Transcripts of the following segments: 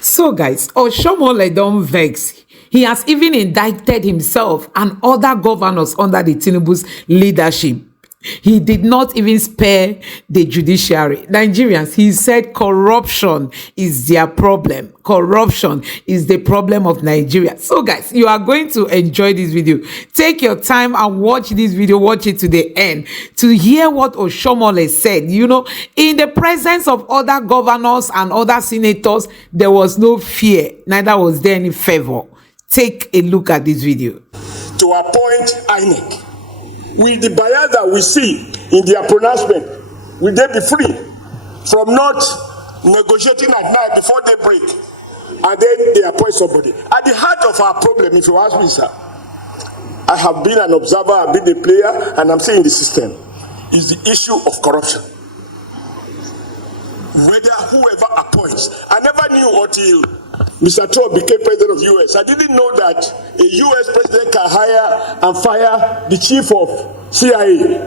So guys, Oshiomole don vex. He has even indicted himself and other governors under the Tinubu's leadership. He did not even spare the judiciary. Nigerians, he said corruption is their problem. Corruption is the problem of Nigeria. So guys, you are going to enjoy this video. Take your time and watch this video. Watch it to the end to hear what Oshiomole said. You know, in the presence of other governors and other senators, there was no fear. Neither was there any favor. Take a look at this video. To appoint INEC. With the bias that we see in their pronouncement, will they be free from not negotiating at night before they break and then they appoint somebody? At the heart of our problem, if you ask me, sir, I have been an observer, I've been a player, and I'm saying the system is the issue of corruption. Whether whoever appoints, I never knew until Mr. Trump became president of the US. I didn't know that a US president can hire and fire the chief of CIA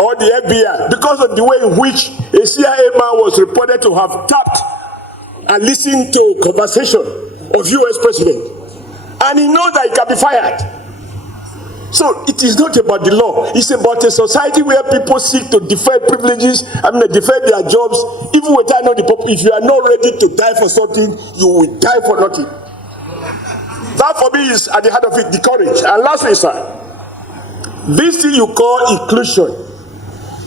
or the FBI because of the way in which a CIA man was reported to have tapped and listened to conversation of US president. And he knows that he can be fired. So it is not about the law. It's about a society where people seek to defend privileges, defend their jobs, even without knowing the purpose. If you are not ready to die for something, you will die for nothing. That for me is at the heart of it, the courage. And lastly, sir, this thing you call inclusion,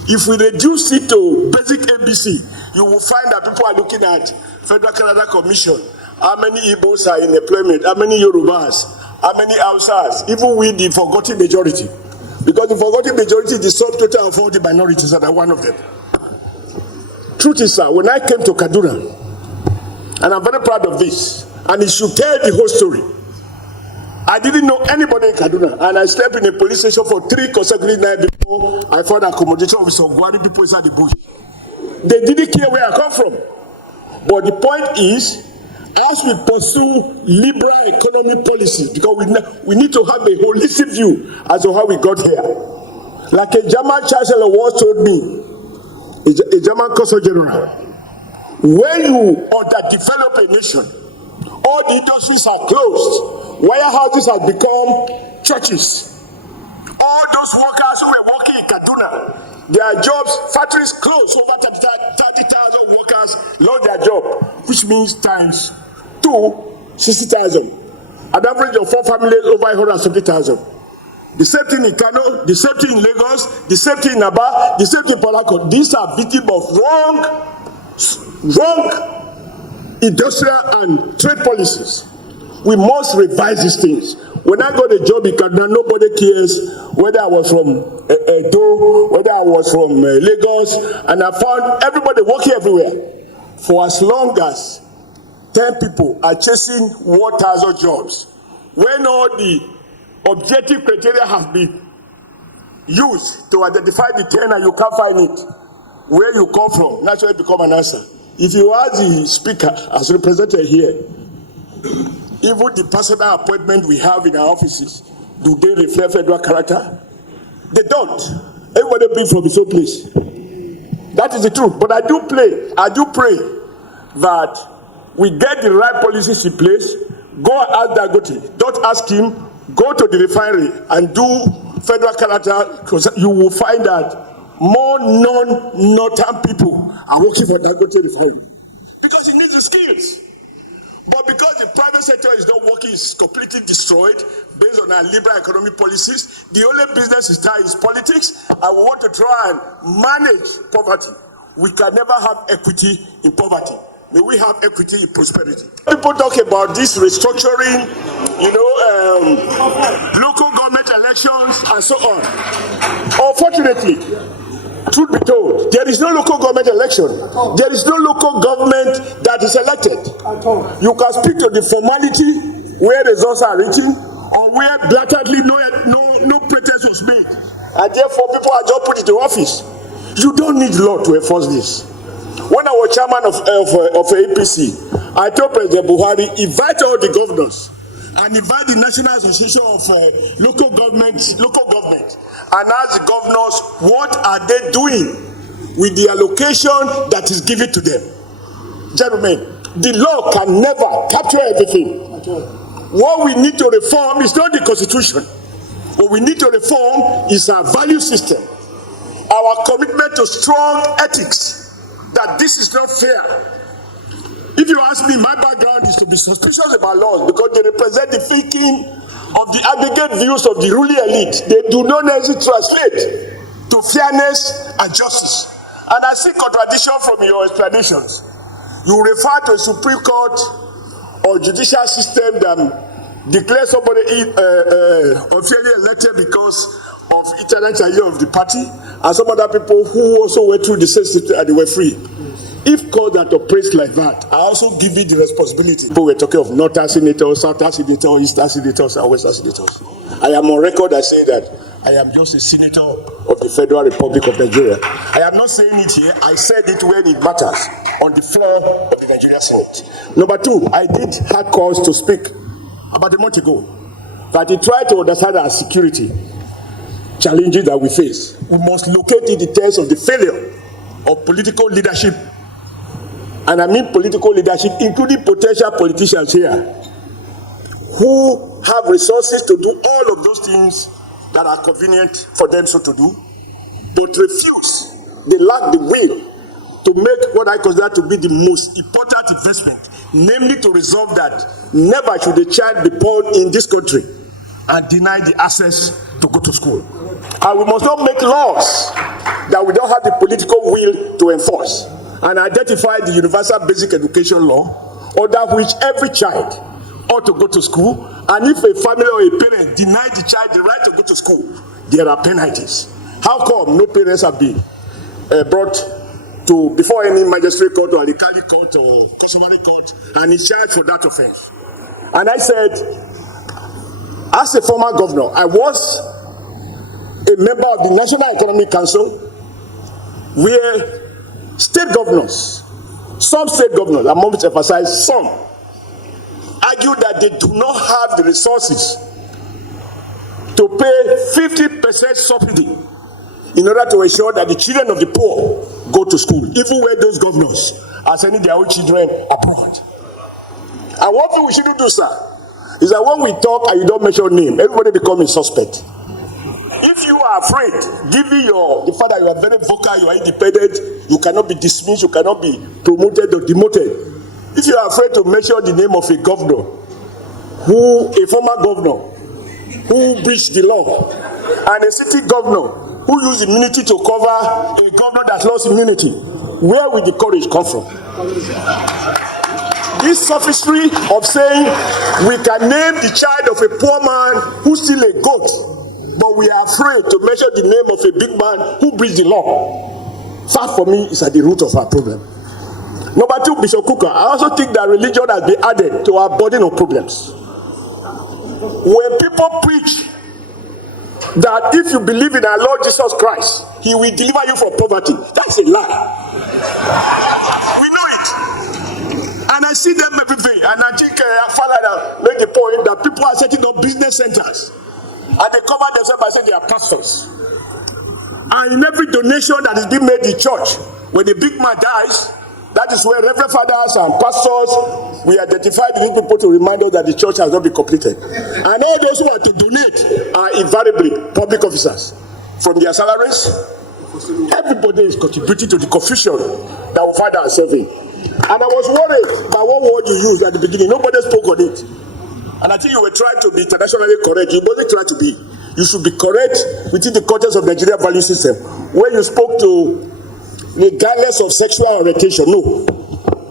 if we reduce it to basic ABC, you will find that people are looking at Federal Canada Commission, how many Igbos are in employment, how many Yorubas, how many Hausas, even with the forgotten majority. Because the forgotten majority is the subtotal of all the minorities, and I'm one of them. Truth is, sir, when I came to Kaduna, and I'm very proud of this, and it should tell the whole story. I didn't know anybody in Kaduna, and I slept in a police station for 3 consecutive nights before I found accommodation with some Gwari people inside the bush. They didn't care where I come from. But the point is, as we pursue liberal economic policies, because we need to have a holistic view as to how we got here. Like a German chancellor once told me, a German consul general, when you underdevelop a nation, all the industries are closed, warehouses have become churches. All those workers who were working in Kaduna, their jobs, factories closed, over 30,000 workers lost their job, which means times 2, 60,000. An average of 4 families over 170,000. The same thing in Kano, the same thing in Lagos, the same thing in Aba, the same thing in Port Harcourt. These are victims of wrong industrial and trade policies. We must revise these things. When I got a job in Kaduna, nobody cares whether I was from Edo, whether I was from Lagos, and I found everybody working everywhere. For as long as 10 people are chasing 1,000 jobs, when all the objective criteria have been used to identify the 10 and you can't find it, where you come from, naturally become an answer. If you ask the speaker as represented here, even the personal appointment we have in our offices, do they reflect federal character? They don't. Everybody brings from his own place. That is the truth. But I do pray that we get the right policies in place. Go and ask Dangote. Don't ask him. Go to the refinery and do federal character, because you will find that more non-northern people are working for Dangote refinery. Because it needs the skills. But because the private sector is not working, it's completely destroyed based on our liberal economic policies. The only business is that is politics, and we want to try and manage poverty. We can never have equity in poverty. May we have equity in prosperity. People talk about this restructuring, local government elections, and so on. Unfortunately, truth be told, there is no local government election. There is no local government that is elected. You can speak to the formality where results are written, or where blatantly no pretense was made, and therefore people are just put into office. You don't need law to enforce this. When I was chairman of APC, I told President Buhari, invite all the governors and invite the National Association of local government, and ask the governors what are they doing with the allocation that is given to them. Gentlemen, The law can never capture everything. What we need to reform is not the Constitution. What we need to reform is our value system, our commitment to strong ethics, that this is not fair. If you ask me, my background is to be suspicious about laws because they represent the thinking of the aggregate views of the ruling elite. They do not necessarily translate to fairness and justice. And I see contradiction from your explanations. You refer to a Supreme Court or judicial system that declares somebody unfairly elected because of internal tenure of the party, and some other people who also went through the same system and they were free. If court that operates like that, I also give you the responsibility. People were talking of northern senators, southern senators, eastern senators, and western senators. I am on record as saying that I am just a senator of the Federal Republic of Nigeria. I am not saying it here. I said it when it matters, on the floor of the Nigerian Senate. Number two, I did have cause to speak about a month ago that he tried to understand our security challenges that we face. We must locate the details of the failure of political leadership. And I mean political leadership, including potential politicians here, who have resources to do all of those things that are convenient for them so to do, but refuse. They lack the will to make what I consider to be the most important investment, namely to resolve that never should a child be born in this country and deny the access to go to school. And we must not make laws that we don't have the political will to enforce, and identify the universal basic education law, under which every child ought to go to school, and if a family or a parent deny the child the right to go to school, there are penalties. How come no parents have been brought to before any magistrate court or alkali court or customary court and is charged for that offense? And I said, as a former governor, I was a member of the National Economic Council, where state governors, some state governors, I must emphasize some, argue that they do not have the resources to pay 50% subsidy in order to ensure that the children of the poor go to school, even where those governors are sending their own children abroad. And one thing we shouldn't do, sir, is that when we talk and you don't mention name, everybody becomes a suspect. If you are afraid, given the fact that you are very vocal, you are independent, you cannot be dismissed, you cannot be promoted or demoted. If you are afraid to mention the name of a governor, a former governor, who breached the law, and a city governor who used immunity to cover a governor that lost immunity, where will the courage come from? This sophistry of saying we can name the child of a poor man who steals a goat, but we are afraid to mention the name of a big man who breached the law, far from me is at the root of our problem. Number two, Bishop Kuka, I also think that religion has been added to our burden of problems. When people preach that if you believe in our Lord Jesus Christ, He will deliver you from poverty, that's a lie. We know it. And I see them every day. And I think Falana made the point that people are setting up business centers, and they cover themselves by saying they are pastors. And in every donation that is being made in church, when a big man dies, that is where reverend fathers and pastors, we identify these people to remind us that the church has not been completed. And all those who are to donate are invariably public officers. From their salaries, everybody is contributing to the confusion that we find ourselves in. And I was worried by one word you used at the beginning. Nobody spoke on it. And I think you were trying to be internationally correct. You wasn't trying to be. You should be correct within the context of Nigerian value system. When you spoke to regardless of sexual orientation, no.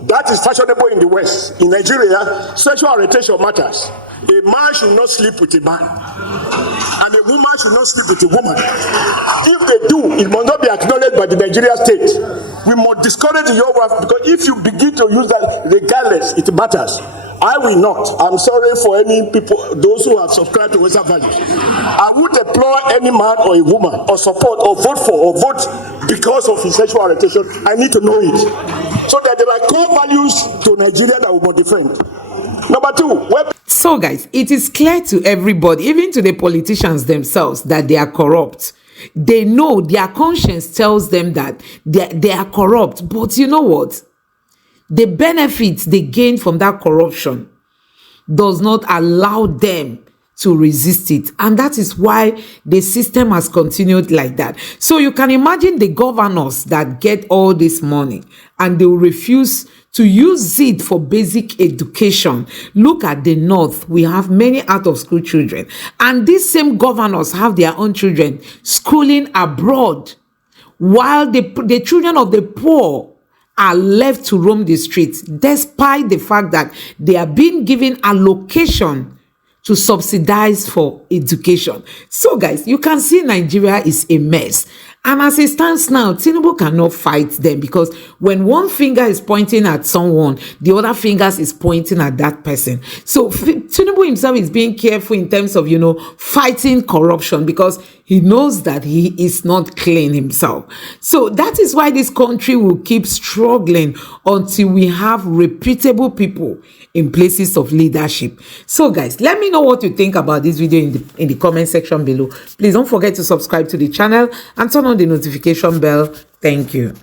That is fashionable in the West. In Nigeria, sexual orientation matters. A man should not sleep with a man, and a woman should not sleep with a woman. If they do, it must not be acknowledged by the Nigerian state. We must discourage your wife, because if you begin to use that regardless, it matters. I will not. I'm sorry for any people, those who have subscribed to Western values. I would employ any man or a woman, or support, or vote for, or vote because of his sexual orientation. I need to know it, so that there are core values to Nigeria that we must defend. Number two, so guys, it is clear to everybody, even to the politicians themselves, that they are corrupt. They know, their conscience tells them that they are corrupt. But you know what? the benefits they gain from that corruption does not allow them to resist it. And that is why the system has continued like that. So you can imagine the governors that get all this money and they will refuse to use it for basic education. Look at the North. We have many out-of-school children. And these same governors have their own children schooling abroad, while the children of the poor are left to roam the streets, despite the fact that they are being given allocation to subsidize for education. So guys, you can see Nigeria is a mess. And as it stands now, Tinubu cannot fight them, because when one finger is pointing at someone, the other finger is pointing at that person. So Tinubu himself is being careful in terms of, fighting corruption, because he knows that he is not clean himself. So that is why this country will keep struggling until we have reputable people in places of leadership. So guys, let me know what you think about this video in the comment section below. Please don't forget to subscribe to the channel and turn on the notification bell. Thank you.